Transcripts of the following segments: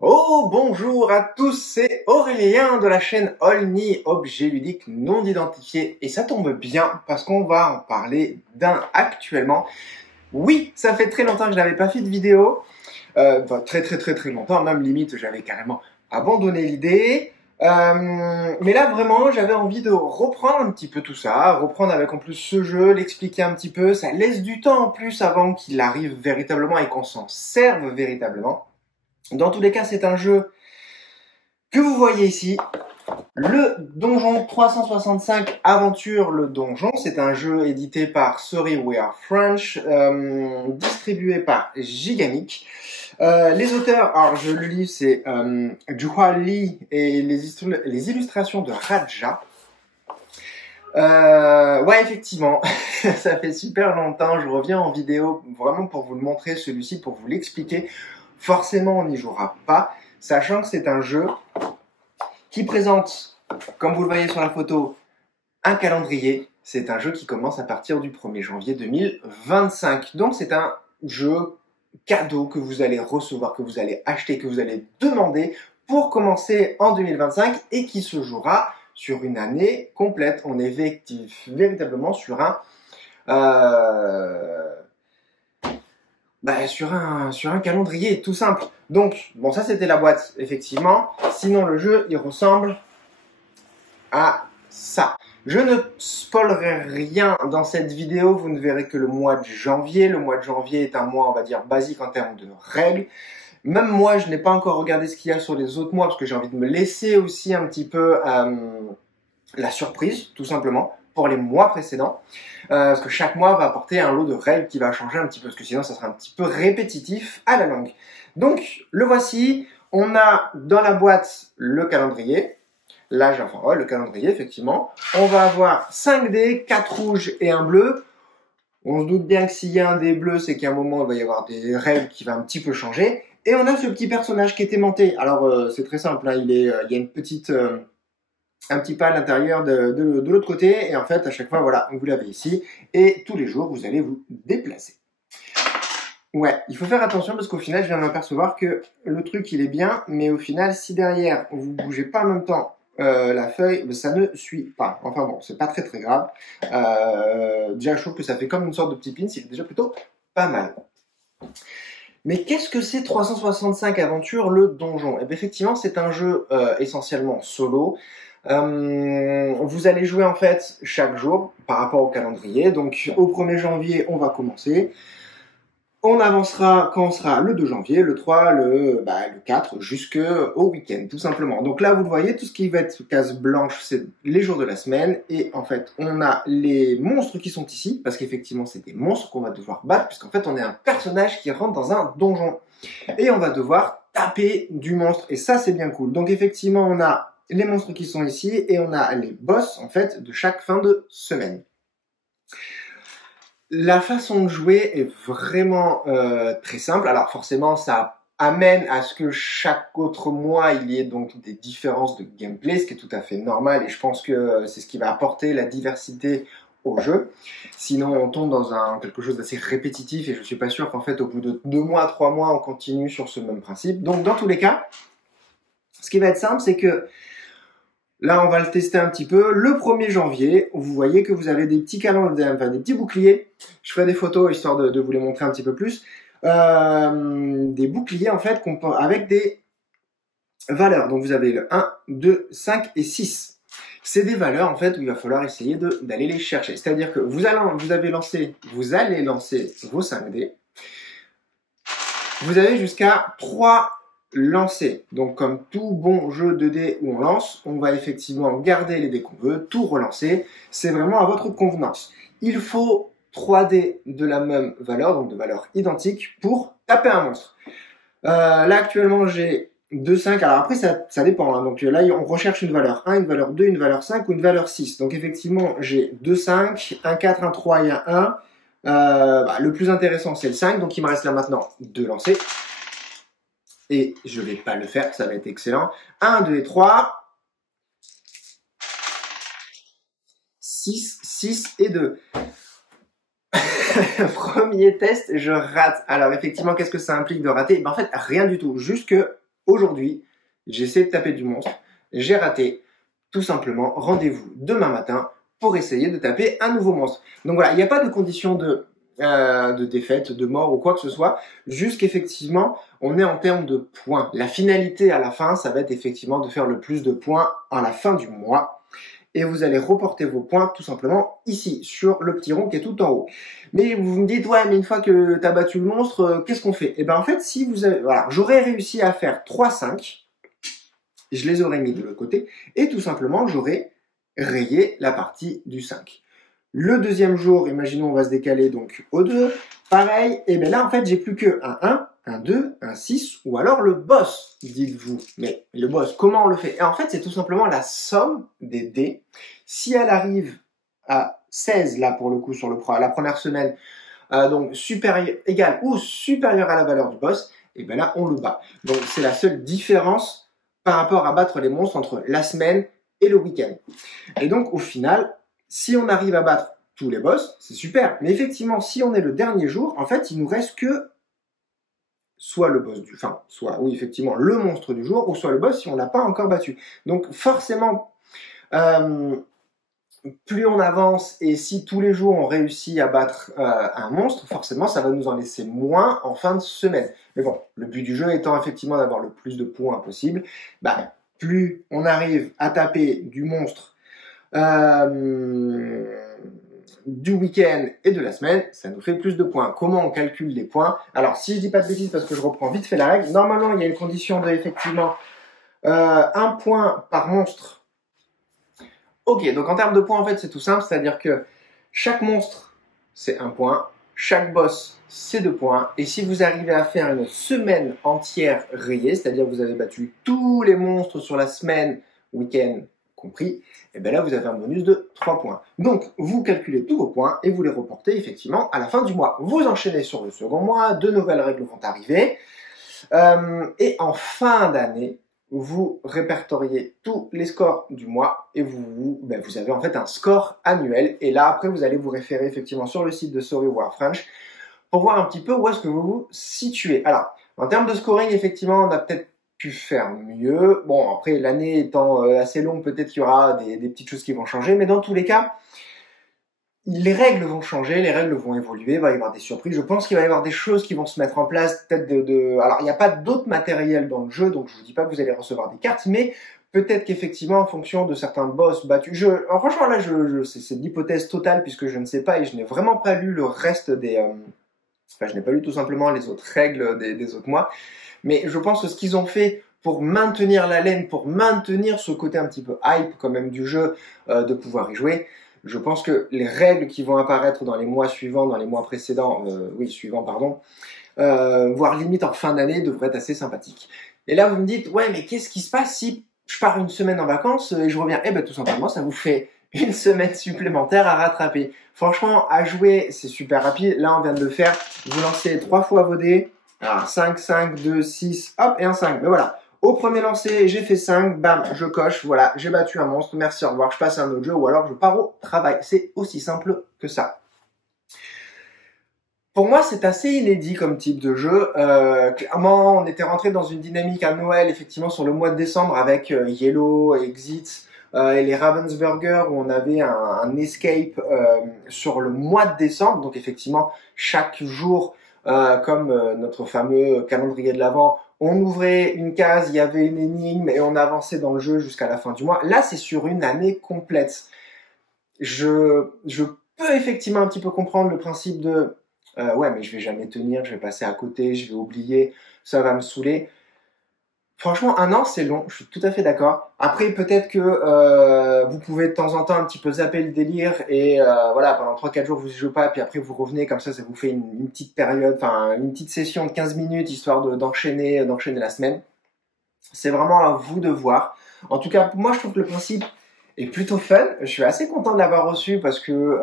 Oh, bonjour à tous, c'est Aurélien de la chaîne Olni, objet ludique non identifié. Et ça tombe bien parce qu'on va en parler d'un actuellement. Oui, ça fait très longtemps que je n'avais pas fait de vidéo. Enfin, très longtemps, même limite, j'avais carrément abandonné l'idée. Mais là, vraiment, j'avais envie de reprendre un petit peu tout ça, reprendre avec en plus ce jeu, l'expliquer un petit peu. Ça laisse du temps en plus avant qu'il arrive véritablement et qu'on s'en serve véritablement. Dans tous les cas, c'est un jeu que vous voyez ici. Le Donjon 365 Aventure le Donjon, c'est un jeu édité par Sorry We Are French, distribué par Gigamic. Les auteurs, alors je le lis, c'est Juha Lee et les illustrations de Raja. Ouais, effectivement, ça fait super longtemps, je reviens en vidéo vraiment pour vous le montrer, celui-ci, pour vous l'expliquer. Forcément, on n'y jouera pas, sachant que c'est un jeu qui présente, comme vous le voyez sur la photo, un calendrier. C'est un jeu qui commence à partir du 1er janvier 2025. Donc c'est un jeu cadeau que vous allez recevoir, que vous allez acheter, que vous allez demander pour commencer en 2025 et qui se jouera sur une année complète. On est véritablement sur un... sur un calendrier tout simple. Donc, bon, ça c'était la boîte, effectivement. Sinon, le jeu, il ressemble à ça. Je ne spoilerai rien dans cette vidéo, vous ne verrez que le mois de janvier. Le mois de janvier est un mois, on va dire, basique en termes de règles. Même moi, je n'ai pas encore regardé ce qu'il y a sur les autres mois, parce que j'ai envie de me laisser aussi un petit peu la surprise, tout simplement, pour les mois précédents. Parce que chaque mois va apporter un lot de règles qui va changer un petit peu, parce que sinon ça sera un petit peu répétitif à la longue. Donc, le voici. On a dans la boîte le calendrier. Là, enfin, ouais, le calendrier, effectivement. On va avoir 5 dés, 4 rouges et un bleu. On se doute bien que s'il y a un dé bleu, c'est qu'à un moment, il va y avoir des règles qui vont un petit peu changer. Et on a ce petit personnage qui est aimanté. Alors, c'est très simple, hein, il y a une petite... un petit pas à l'intérieur de l'autre côté, et en fait, à chaque fois, voilà, vous l'avez ici, et tous les jours, vous allez vous déplacer. Ouais, il faut faire attention, parce qu'au final, je viens de m'apercevoir que le truc, il est bien, mais au final, si derrière, vous bougez pas en même temps la feuille, ça ne suit pas. Enfin bon, c'est pas très grave. Déjà, je trouve que ça fait comme une sorte de petit pin, c'est déjà plutôt pas mal. Mais qu'est-ce que c'est 365 Aventure le Donjon? Eh bien, effectivement, c'est un jeu essentiellement solo. Vous allez jouer en fait chaque jour par rapport au calendrier. Donc au 1er janvier, on va commencer. On avancera quand on sera le 2 janvier, le 3, le 4, jusqu'au week-end, tout simplement. Donc là, vous le voyez, tout ce qui va être case blanche, c'est les jours de la semaine. Et en fait, on a les monstres qui sont ici, parce qu'effectivement, c'est des monstres qu'on va devoir battre, puisqu'en fait, on est un personnage qui rentre dans un donjon. Et on va devoir taper du monstre. Et ça, c'est bien cool. Donc effectivement, on a les monstres qui sont ici, et on a les boss, en fait, de chaque fin de semaine. La façon de jouer est vraiment très simple. Alors forcément, ça amène à ce que chaque autre mois, il y ait donc des différences de gameplay, ce qui est tout à fait normal, et je pense que c'est ce qui va apporter la diversité au jeu. Sinon, on tombe dans quelque chose d'assez répétitif, et je suis pas sûr qu'en fait, au bout de 2 mois, 3 mois, on continue sur ce même principe. Donc, dans tous les cas, ce qui va être simple, c'est que là, on va le tester un petit peu. Le 1er janvier, vous voyez que vous avez des petits calendriers, enfin des petits boucliers. Je ferai des photos histoire de vous les montrer un petit peu plus. Des boucliers, en fait, avec des valeurs. Donc, vous avez le 1, 2, 5 et 6. C'est des valeurs, en fait, où il va falloir essayer d'aller les chercher. C'est-à-dire que vous allez lancer vos 5 dés. Vous avez jusqu'à 3 lancer. Donc comme tout bon jeu de dés où on lance, on va effectivement garder les dés qu'on veut, tout relancer. C'est vraiment à votre convenance. Il faut 3 dés de la même valeur, donc de valeur identique, pour taper un monstre. Là actuellement j'ai 2, 5. Alors après ça dépend. Hein. Donc là on recherche une valeur 1, une valeur 2, une valeur 5 ou une valeur 6. Donc effectivement j'ai 2, 5, 1, 4, 1, 3 et un 1. Le plus intéressant c'est le 5. Donc il me reste là maintenant 2 lancers. Et je vais pas le faire, ça va être excellent. 1, 2 et 3. 6, 6 et 2. Premier test, je rate. Alors effectivement, qu'est-ce que ça implique de rater? En fait, rien du tout. Juste que aujourd'hui, j'essaie de taper du monstre, j'ai raté, tout simplement, rendez-vous demain matin pour essayer de taper un nouveau monstre. Donc voilà, il n'y a pas de condition de défaite, de mort ou quoi que ce soit, juste qu'effectivement, on est en termes de points. La finalité à la fin, ça va être effectivement de faire le plus de points à la fin du mois. Et vous allez reporter vos points tout simplement ici, sur le petit rond qui est tout en haut. Mais vous me dites, ouais, mais une fois que tu as battu le monstre, qu'est-ce qu'on fait? Et bien en fait, si vous avez, voilà, j'aurais réussi à faire 3-5, je les aurais mis de l'autre côté, et tout simplement, j'aurais rayé la partie du 5. Le deuxième jour, imaginons on va se décaler donc au 2, pareil, et bien là en fait j'ai plus que un 1, un 2, un 6, ou alors le boss, dites-vous. Mais le boss, comment on le fait? Et en fait c'est tout simplement la somme des dés. Si elle arrive à 16, là pour le coup sur la première semaine, donc supérieur, égal ou supérieur à la valeur du boss, et bien là on le bat. Donc c'est la seule différence par rapport à battre les monstres entre la semaine et le week-end. Et donc au final, si on arrive à battre tous les boss, c'est super. Mais effectivement, si on est le dernier jour, en fait, il nous reste que soit le boss soit, oui, effectivement, le monstre du jour, ou soit le boss si on l'a pas encore battu. Donc, forcément, plus on avance et si tous les jours on réussit à battre un monstre, forcément, ça va nous en laisser moins en fin de semaine. Mais bon, le but du jeu étant effectivement d'avoir le plus de points possible, plus on arrive à taper du monstre du week-end et de la semaine, ça nous fait plus de points. Comment on calcule les points? Alors, si je dis pas de bêtises, parce que je reprends vite fait la règle, normalement, il y a une condition de, effectivement, 1 point par monstre. Ok, donc en termes de points, en fait, c'est tout simple, c'est-à-dire que chaque monstre, c'est 1 point, chaque boss, c'est 2 points, et si vous arrivez à faire une semaine entière rayée, c'est-à-dire que vous avez battu tous les monstres sur la semaine, week-end compris, et bien là vous avez un bonus de 3 points. Donc vous calculez tous vos points et vous les reportez effectivement à la fin du mois. Vous enchaînez sur le second mois, de nouvelles règles vont arriver, et en fin d'année, vous répertoriez tous les scores du mois et vous avez en fait un score annuel. Et là après vous allez vous référer effectivement sur le site de Sorry War French pour voir un petit peu où est-ce que vous vous situez. Alors en termes de scoring, effectivement on a peut-être pu faire mieux. Bon, après, l'année étant assez longue, peut-être qu'il y aura des petites choses qui vont changer, mais dans tous les cas, les règles vont changer, les règles vont évoluer, il va y avoir des surprises. Je pense qu'il va y avoir des choses qui vont se mettre en place, peut-être Alors, il n'y a pas d'autres matériels dans le jeu, donc je vous dis pas que vous allez recevoir des cartes, mais peut-être qu'effectivement, en fonction de certains boss battus, alors, franchement, là, c'est l'hypothèse totale, puisque je ne sais pas, et je n'ai vraiment pas lu le reste des... je n'ai pas lu tout simplement les autres règles des autres mois. Mais je pense que ce qu'ils ont fait pour maintenir la laine, pour maintenir ce côté un petit peu hype quand même du jeu, de pouvoir y jouer, je pense que les règles qui vont apparaître dans les mois suivants, dans les mois précédents, voire limite en fin d'année, devraient être assez sympathiques. Et là, vous me dites, ouais, mais qu'est-ce qui se passe si je pars une semaine en vacances et je reviens? Eh ben, tout simplement, ça vous fait une semaine supplémentaire à rattraper. Franchement, à jouer, c'est super rapide. Là, on vient de le faire. Vous lancez 3 fois vos dés. Alors, 5, 5, 2, 6, hop, et un 5. Mais voilà. Au premier lancer, j'ai fait 5, bam, je coche, voilà, j'ai battu un monstre, merci, au revoir, je passe à un autre jeu, ou alors je pars au travail. C'est aussi simple que ça. Pour moi, c'est assez inédit comme type de jeu. Clairement, on était rentré dans une dynamique à Noël, effectivement, sur le mois de décembre, avec Yellow, Exit, et les Ravensburger, où on avait un escape sur le mois de décembre. Donc effectivement, chaque jour, comme notre fameux calendrier de l'Avent, on ouvrait une case, il y avait une énigme et on avançait dans le jeu jusqu'à la fin du mois. Là, c'est sur une année complète. Je peux effectivement un petit peu comprendre le principe de ouais, mais je vais jamais tenir, je vais passer à côté, je vais oublier, ça va me saouler. Franchement, 1 an, c'est long, je suis tout à fait d'accord. Après, peut-être que vous pouvez de temps en temps un petit peu zapper le délire et voilà, pendant 3-4 jours, vous ne jouez pas, puis après vous revenez, comme ça vous fait une petite période, enfin une petite session de 15 minutes, histoire d'enchaîner la semaine. C'est vraiment à vous de voir. En tout cas, moi, je trouve que le principe est plutôt fun. Je suis assez content de l'avoir reçu parce que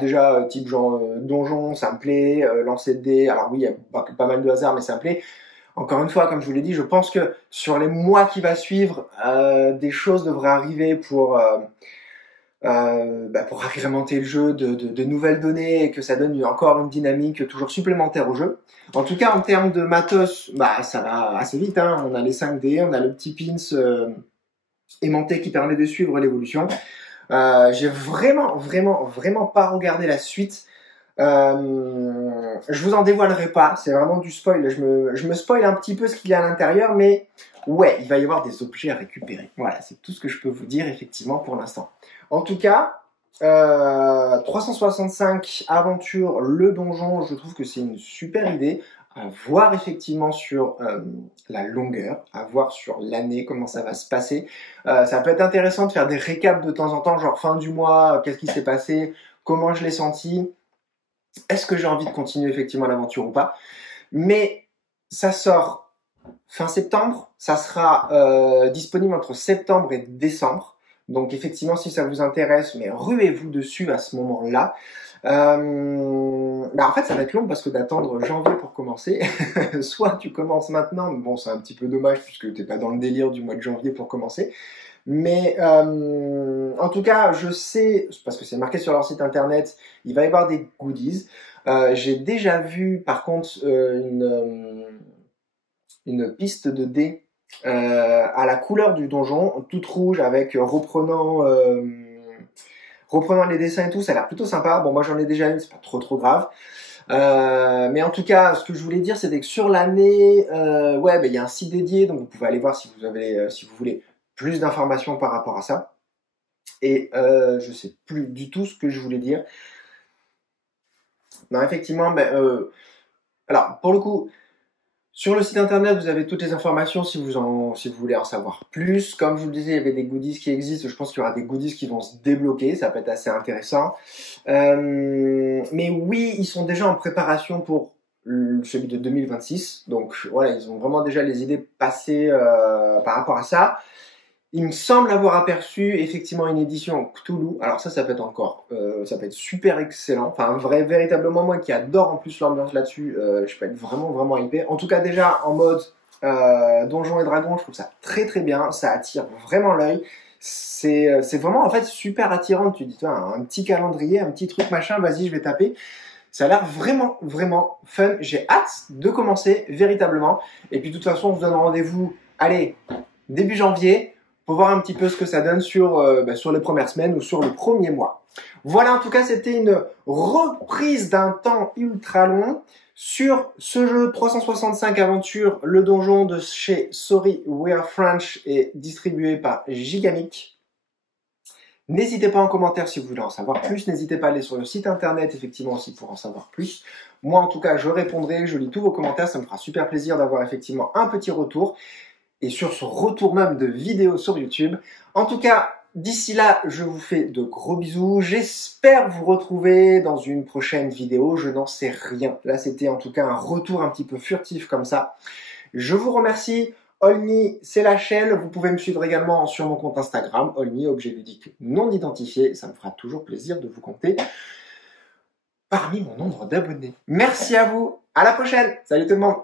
déjà, type genre donjon, ça me plaît, lancer de dés, alors oui, il y a pas mal de hasard, mais ça me plaît. Encore une fois, comme je vous l'ai dit, je pense que sur les mois qui va suivre, des choses devraient arriver pour pour agrémenter le jeu de nouvelles données et que ça donne encore une dynamique toujours supplémentaire au jeu. En tout cas, en termes de matos, ça va assez vite, hein. On a les 5D, on a le petit pins aimanté qui permet de suivre l'évolution. J'ai vraiment pas regardé la suite. Je vous en dévoilerai pas, c'est vraiment du spoil. Je me spoil un petit peu ce qu'il y a à l'intérieur, mais ouais, il va y avoir des objets à récupérer. Voilà, c'est tout ce que je peux vous dire effectivement pour l'instant. En tout cas, 365 aventures, le donjon, je trouve que c'est une super idée. À voir effectivement sur la longueur, à voir sur l'année, comment ça va se passer. Ça peut être intéressant de faire des récaps de temps en temps, genre fin du mois, qu'est-ce qui s'est passé, comment je l'ai senti, est-ce que j'ai envie de continuer effectivement l'aventure ou pas. Mais ça sort fin septembre, ça sera disponible entre septembre et décembre. Donc effectivement, si ça vous intéresse, mais ruez-vous dessus à ce moment-là. En fait, ça va être long parce que d'attendre janvier pour commencer, soit tu commences maintenant, mais bon, c'est un petit peu dommage puisque t'es pas dans le délire du mois de janvier pour commencer. Mais en tout cas, je sais, parce que c'est marqué sur leur site internet, il va y avoir des goodies. J'ai déjà vu, par contre, une piste de dés à la couleur du donjon, toute rouge, avec reprenant les dessins et tout, ça a l'air plutôt sympa. Bon, moi j'en ai déjà une, c'est pas trop grave. Mais en tout cas, ce que je voulais dire, c'était que sur l'année, il y a un site dédié, donc vous pouvez aller voir si vous voulez plus d'informations par rapport à ça. Et je sais plus du tout ce que je voulais dire. Non, effectivement, alors pour le coup, sur le site internet, vous avez toutes les informations si vous voulez en savoir plus. Comme je vous le disais, il y avait des goodies qui existent. Je pense qu'il y aura des goodies qui vont se débloquer. Ça peut être assez intéressant. Mais oui, ils sont déjà en préparation pour celui de 2026. Donc voilà, ils ont vraiment déjà les idées passées par rapport à ça. Il me semble avoir aperçu effectivement une édition Cthulhu. Alors ça peut être ça peut être super excellent. Enfin, véritablement moi qui adore en plus l'ambiance là-dessus, je peux être vraiment hypé. En tout cas déjà en mode Donjons et Dragons, je trouve ça très bien. Ça attire vraiment l'œil. C'est vraiment en fait super attirant. Tu dis toi un petit calendrier, un petit truc machin. Vas-y, je vais taper. Ça a l'air vraiment fun. J'ai hâte de commencer véritablement. Et puis de toute façon, on se donne rendez-vous. Allez, début janvier. Pour voir un petit peu ce que ça donne sur les premières semaines ou sur le premier mois. Voilà, en tout cas, c'était une reprise d'un temps ultra long sur ce jeu 365 aventures, le donjon de chez Sorry We Are French et distribué par Gigamic. N'hésitez pas en commentaire si vous voulez en savoir plus. N'hésitez pas à aller sur le site internet, effectivement, aussi pour en savoir plus. Moi, en tout cas, je répondrai, je lis tous vos commentaires. Ça me fera super plaisir d'avoir effectivement un petit retour. Et sur ce retour même de vidéos sur YouTube. En tout cas, d'ici là, je vous fais de gros bisous. J'espère vous retrouver dans une prochaine vidéo. Je n'en sais rien. Là, c'était en tout cas un retour un petit peu furtif comme ça. Je vous remercie. Olni, c'est la chaîne. Vous pouvez me suivre également sur mon compte Instagram. Olni, objet ludique non identifié. Ça me fera toujours plaisir de vous compter parmi mon nombre d'abonnés. Merci à vous. À la prochaine. Salut tout le monde.